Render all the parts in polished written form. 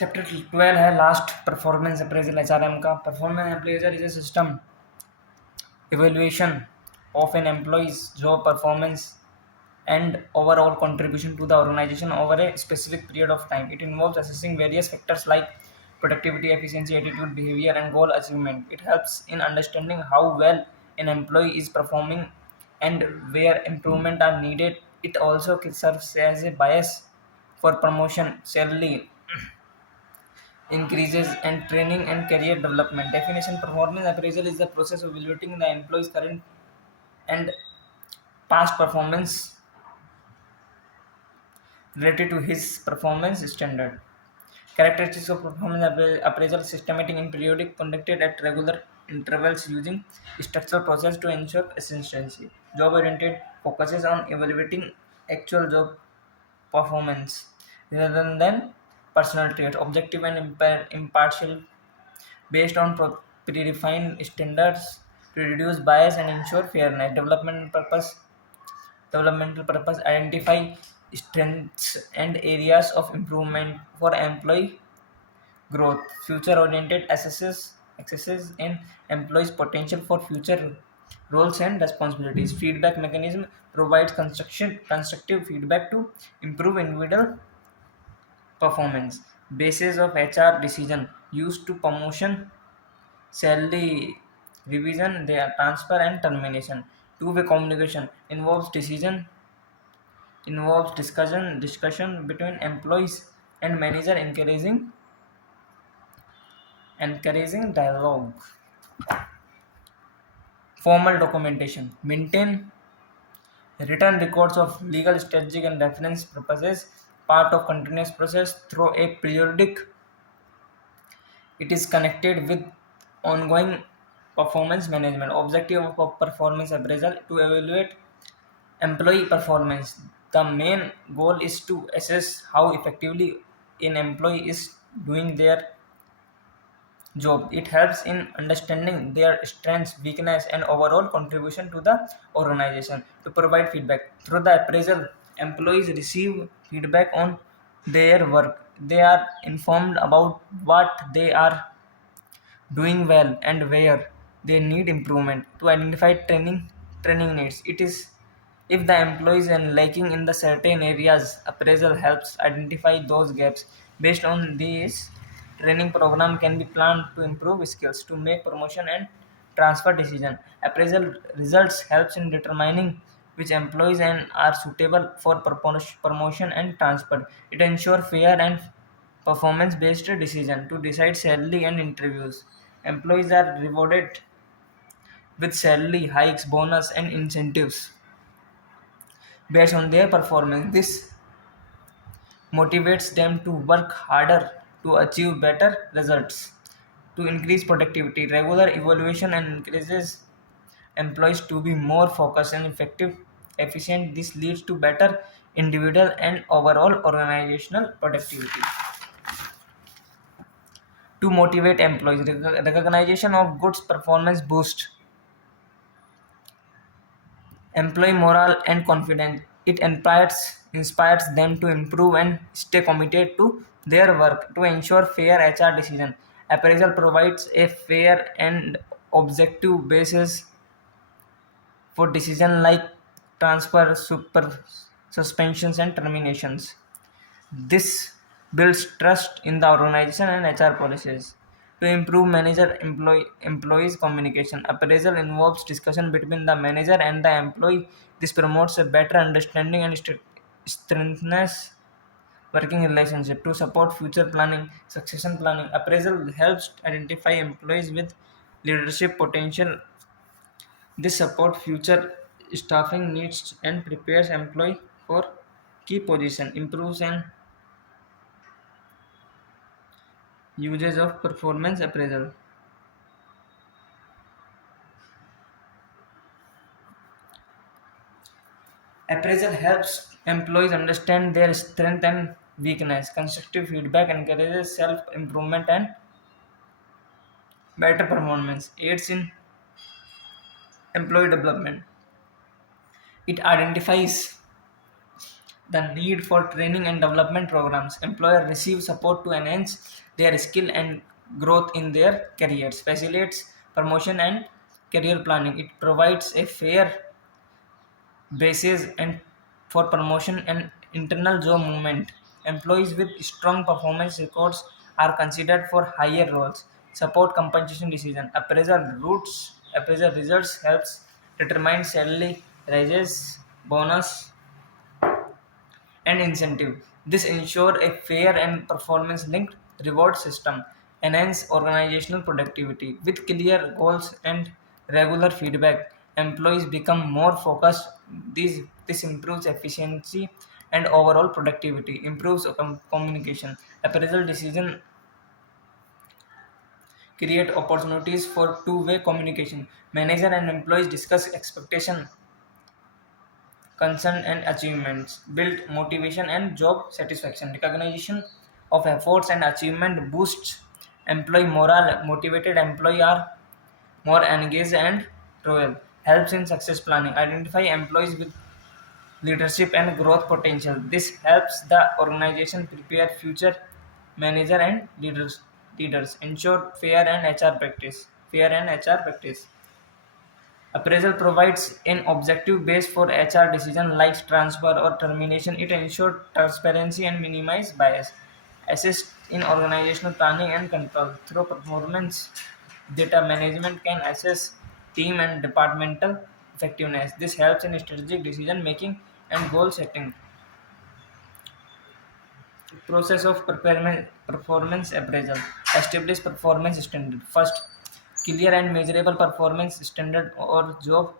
Chapter 12 है last performance appraisal HRM का. Performance appraisal is a system evaluation of an employee's job performance and overall contribution to the organization over a specific period of time. It involves assessing various factors like productivity, efficiency, attitude, behavior, and goal achievement. It helps in understanding how well an employee is performing and where improvement are needed. It also serves as a bias for promotion, salary increases, and training and career development. Definition: performance appraisal is the process of evaluating the employee's current and past performance related to his performance standard. Characteristics of performance appraisal: systematic and periodic, conducted at regular intervals using structural process to ensure consistency. Job oriented, focuses on evaluating actual job performance rather than personal traits. Objective and impartial, based on predefined standards to reduce bias and ensure fairness. Developmental purpose: identify strengths and areas of improvement for employee growth. Future oriented, assesses an employee's potential for future roles and responsibilities. Feedback mechanism: provides constructive feedback to improve individual performance. Basis of HR decision: used to promotion, salary revision, their transfer, and termination. Two-way communication: involves discussion between employees and manager, encouraging dialogue. Formal documentation: maintain written records of legal, strategic, and reference purposes, part of continuous process through a periodic. It is connected with ongoing performance management. Objective of performance appraisal: to evaluate employee performance. The main goal is to assess how effectively an employee is doing their job. It helps in understanding their strengths, weakness, and overall contribution to the organization. To provide feedback: through the appraisal, employees receive feedback on their work. They are informed about what they are doing well and where they need improvement. To identify training needs: it is if the employees are lacking in the certain areas, appraisal helps identify those gaps. Based on these, training program can be planned to improve skills. To make promotion and transfer decision: appraisal results helps in determining which employees and are suitable for promotion and transfer. It ensures fair and performance based decision. To decide salary and interviews: employees are rewarded with salary hikes, bonus, and incentives based on their performance. This motivates them to work harder to achieve better results. To increase productivity, regular evaluation and encourages employees to be more focused and efficient. This leads to better individual and overall organizational productivity. To motivate employees, recognition of good performance boost employee morale and confidence. It inspires them to improve and stay committed to their work. To ensure fair HR decision, appraisal provides a fair and objective basis for decision like transfer, suspensions, and terminations. This builds trust in the organization and HR policies. To improve employees communication, appraisal involves discussion between the manager and the employee. This promotes a better understanding and strengthens working relationship. To support future planning, succession planning, appraisal helps identify employees with leadership potential. This support future staffing needs and prepares employee for key position. Improves and uses of performance appraisal. Appraisal helps employees understand their strength and weakness. Constructive feedback encourages self-improvement and better performance. Aids in employee development. It identifies the need for training and development programs. Employer receive support to enhance their skill and growth in their careers, facilitates promotion and career planning. It provides a fair basis and for promotion and internal job movement. Employees with strong performance records are considered for higher roles. Support compensation decision. Appraisal results helps determine salary raises, bonus, and incentive. This ensure a fair and performance-linked reward system, enhance organizational productivity. With clear goals and regular feedback, employees become more focused. This improves efficiency and overall productivity, improves communication. Appraisal decision create opportunities for two-way communication. Manager and employees discuss expectation, concern and achievements, build motivation and job satisfaction. Recognition of efforts and achievement boosts employee morale. Motivated employee are more engaged and loyal. Helps in success planning. Identify employees with leadership and growth potential. This helps the organization prepare future manager and leaders. Ensure fair and HR practice. Fair and HR practice. Appraisal provides an objective base for HR decision like transfer or termination. It ensures transparency and minimize bias. Assist in organizational planning and control. Through performance data management can assess team and departmental effectiveness. This helps in strategic decision making and goal setting. Process of performance appraisal. Establish performance standard. First, clear and measurable performance standard or job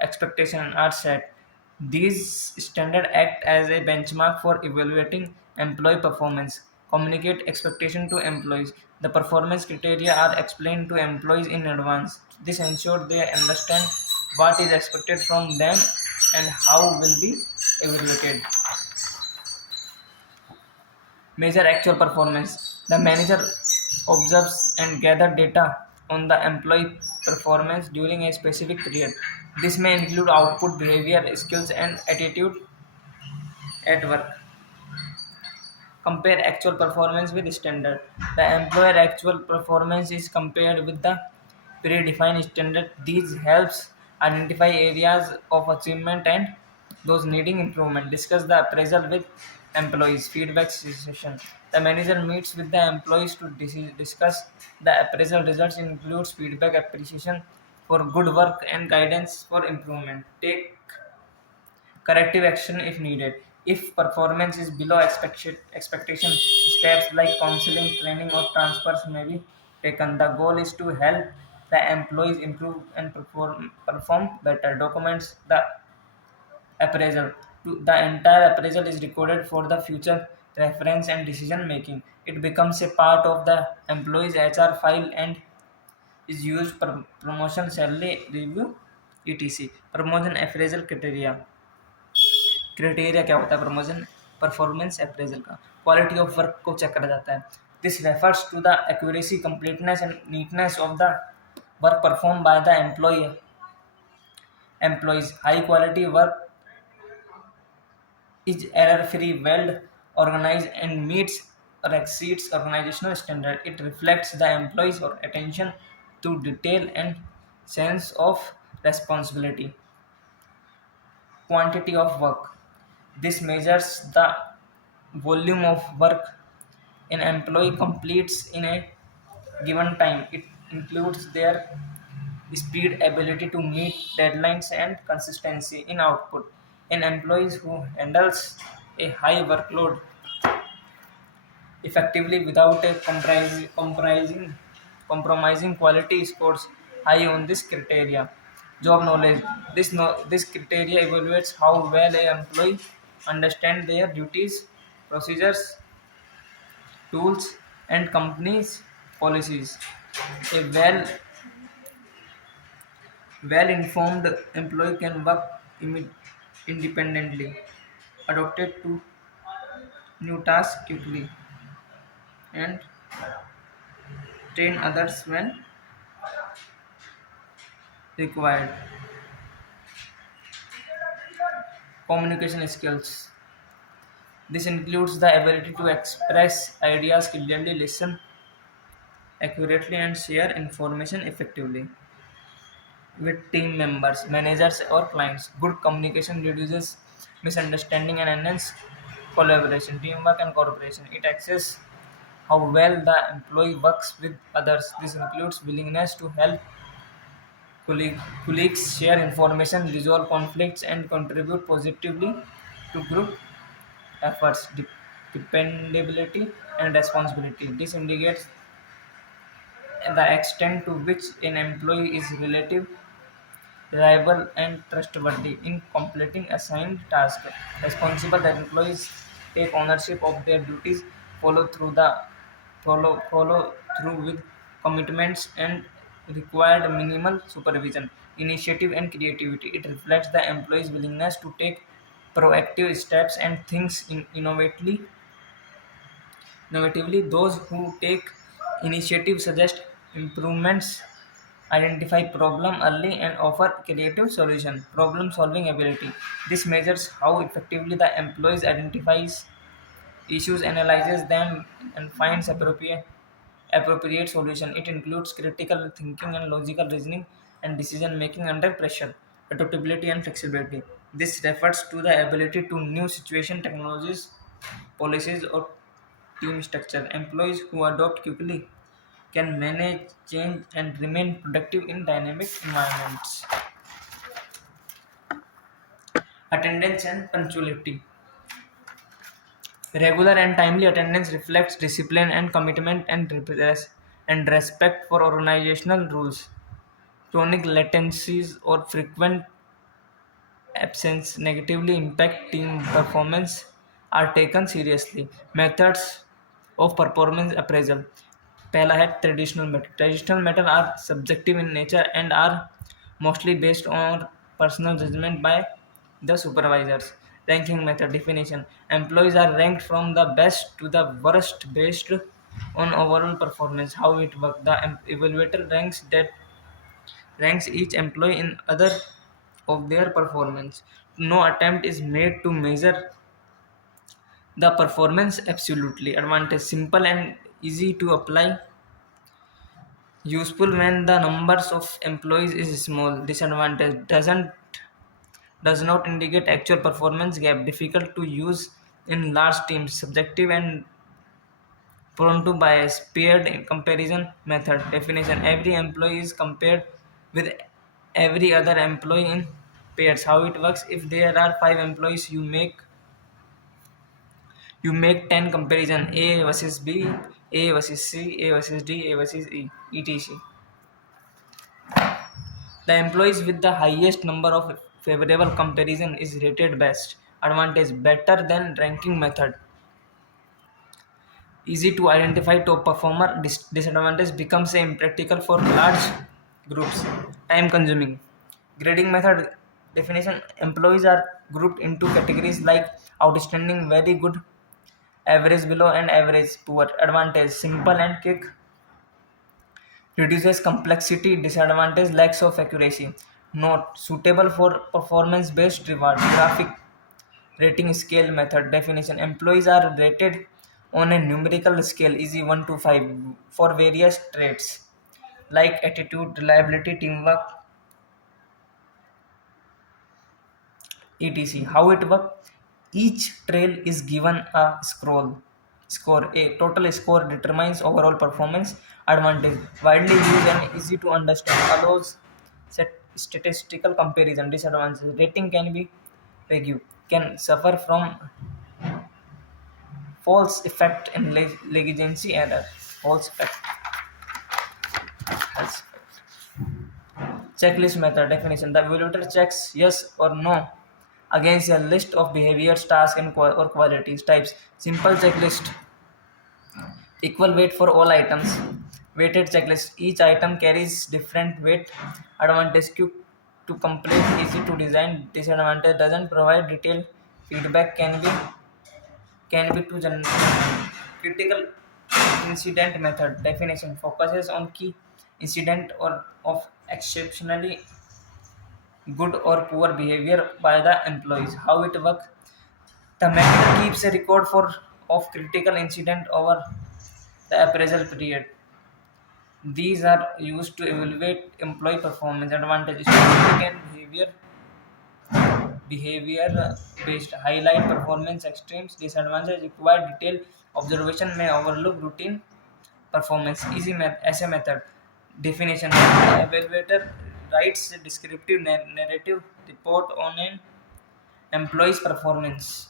expectation are set. These standards act as a benchmark for evaluating employee performance. Communicate expectation to employees. The performance criteria are explained to employees in advance. This ensures they understand what is expected from them and how will be evaluated. Measure actual performance. The manager observes and gathers data on the employee performance during a specific period. This may include output, behavior, skills, and attitude at work. Compare actual performance with standard. The employer actual performance is compared with the predefined standard. These helps identify areas of achievement and those needing improvement. Discuss the appraisal with employees. Feedback session. The manager meets with the employees to discuss the appraisal results. Includes feedback, appreciation for good work, and guidance for improvement. Take corrective action if needed. If performance is below expectation, steps like counseling, training, or transfers may be taken. The goal is to help the employees improve and perform better. Documents the appraisal. The entire appraisal is recorded for the future reference and decision making. It becomes a part of the employee's HR file and is used for promotion, salary review, etc. Promotion appraisal criteria. Criteria क्या होता है promotion performance appraisal का quality of work को check करा जाता है this refers to the accuracy completeness and neatness of the work perform by the employees high quality work is error free well organized and meets or exceeds organizational standard. It reflects the employees or attention to detail and sense of responsibility. Quantity of work. This measures the volume of work an employee completes in a given time. It includes their speed, ability to meet deadlines, and consistency in output. An employee who handles a high workload effectively without a compromising quality scores high on this criteria. Job knowledge. This criteria evaluates how well a employee understand their duties, procedures, tools, and company's policies. A well informed employee can work independently, adapted to new tasks quickly, and train others when required. Communication skills. This includes the ability to express ideas clearly, listen accurately, and share information effectively with team members, managers, or clients. Good communication reduces misunderstanding and enhances collaboration, teamwork, and cooperation. It assesses how well the employee works with others. This includes willingness to help colleagues share information, resolve conflicts, and contribute positively to group efforts, dependability, and responsibility. This indicates the extent to which an employee is relative, reliable, and trustworthy in completing assigned tasks. Responsible employees take ownership of their duties, follow through the follow through with commitments, and required minimal supervision, initiative, and creativity. It reflects the employee's willingness to take proactive steps and think innovatively. Those who take initiative suggest improvements, identify problem early, and offer creative solution. Problem solving ability. This measures how effectively the employees identifies issues, analyzes them, and finds appropriate solution. It includes critical thinking and logical reasoning and decision making under pressure, adaptability and flexibility. This refers to the ability to new situation, technologies, policies, or team structure. Employees who adopt quickly can manage change and remain productive in dynamic environments. Attendance and punctuality. Regular and timely attendance reflects discipline and commitment and respect for organizational rules. Chronic latencies or frequent absence negatively impact team performance are taken seriously. Methods of performance appraisal. पहला है traditional method. Traditional methods are subjective in nature and are mostly based on personal judgment by the supervisors. Ranking method definition. Employees are ranked from the best to the worst based on overall performance. How it works. The evaluator ranks each employee in order of their performance. No attempt is made to measure the performance absolutely. Advantage simple and easy to apply. Useful when the numbers of employees is small. Disadvantage does not indicate actual performance gap. Difficult to use in large teams. Subjective and prone to bias. Paired comparison method. Definition. Every employee is compared with every other employee in pairs. How it works: if there are 5 employees, you make 10 comparison: A versus B, A versus C, A versus D, A versus E, etc. The employees with the highest number of favorable comparison is rated best. Advantage better than ranking method. Easy to identify top performer. Disadvantage becomes impractical for large groups. Time consuming. Grading method definition. Employees are grouped into categories like outstanding, very good, average below, and average poor. Advantage simple and quick. Reduces complexity. Disadvantage lacks of accuracy. Not suitable for performance based reward. Graphic rating scale method definition. Employees are rated on a numerical scale easy 1 to 5 for various traits like attitude, reliability, teamwork, etc. How it works? Each trail is given a score. A total score determines overall performance. Advantage widely used and easy to understand, allows statistical comparison. Disadvantage rating can be vague, can suffer from false effect and legacy error. False effect. False. Checklist method definition. The evaluator checks yes or no against a list of behaviors, tasks, and or qualities. Types. Simple checklist. Equal weight for all items. Weighted checklist. Each item carries different weight. Advantage quick to complete, easy to design. Disadvantage doesn't provide detailed feedback. Can be too general. Critical incident method definition focuses on key incident or of exceptionally good or poor behavior by the employees. How it works? The manager keeps a record of critical incident over the appraisal period. These are used to evaluate employee performance. Advantages: strategic and behavior based highlight performance extremes. Disadvantage: require detailed observation, may overlook routine performance. Easy essay method. Definition: the evaluator writes a descriptive narrative report on an employee's performance.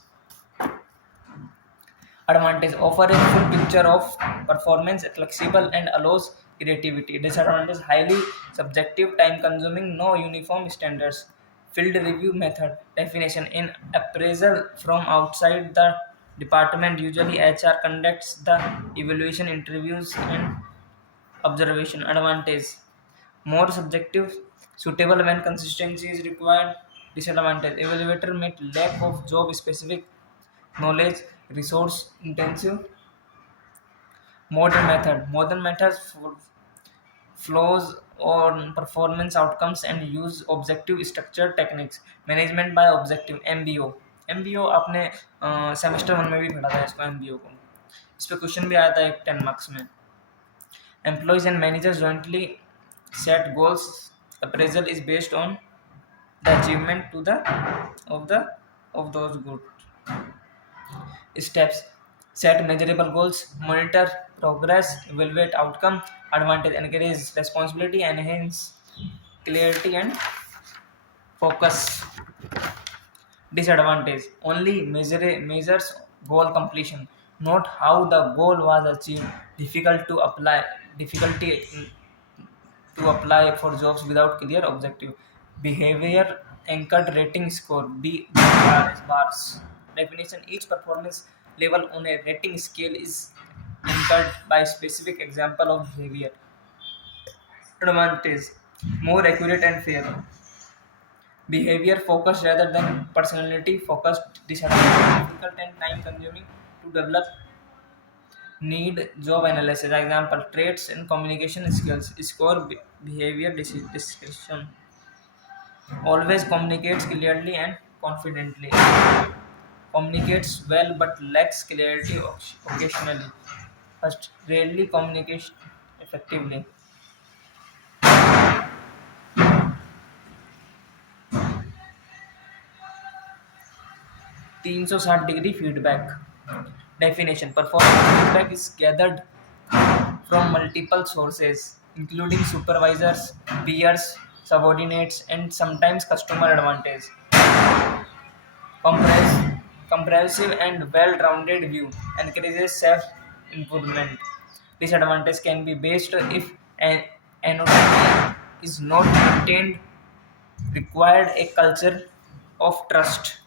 Advantage: offer a full picture of performance, flexible and allows creativity. Disadvantage: highly subjective, time consuming, no uniform standards. Field review method. Definition: in appraisal from outside the department, usually HR conducts the evaluation, interviews and observation. Advantage: more subjective, suitable when consistency is required. Disadvantage: evaluator may lack of job specific knowledge, resource intensive. Modern methods flows on performance outcomes and use objective structured techniques. Management by objective MBO आपने semester one में भी पढ़ा था इसको MBO को इस पे question भी आया था एक 10 मार्क्स में employees and managers jointly set goals appraisal is based on the achievement to the of those good steps. Set measurable goals, monitor progress, evaluate outcome. Advantage: encourage responsibility, enhance clarity and focus. Disadvantage: only measures goal completion, not how the goal was achieved. Difficulty to apply for jobs without clear objective. Behavior anchored rating score bars. Definition: each performance level on a rating scale is anchored by specific example of behavior. Advantage: more accurate and fair. Behavior focused rather than personality focused. Disadvantage: difficult and time consuming to develop. Need job analysis. Example: traits and communication skills. Score behavior description. Always communicates clearly and confidently. Communicates well but lacks clarity occasionally. First, rarely communicates effectively. 360 degree feedback. Definition: performance feedback is gathered from multiple sources, including supervisors, peers, subordinates, and sometimes customer advantage. Compress- Comprehensive and well-rounded view encourages self-improvement. Disadvantage can be based if an anonymity is not maintained. Required a culture of trust.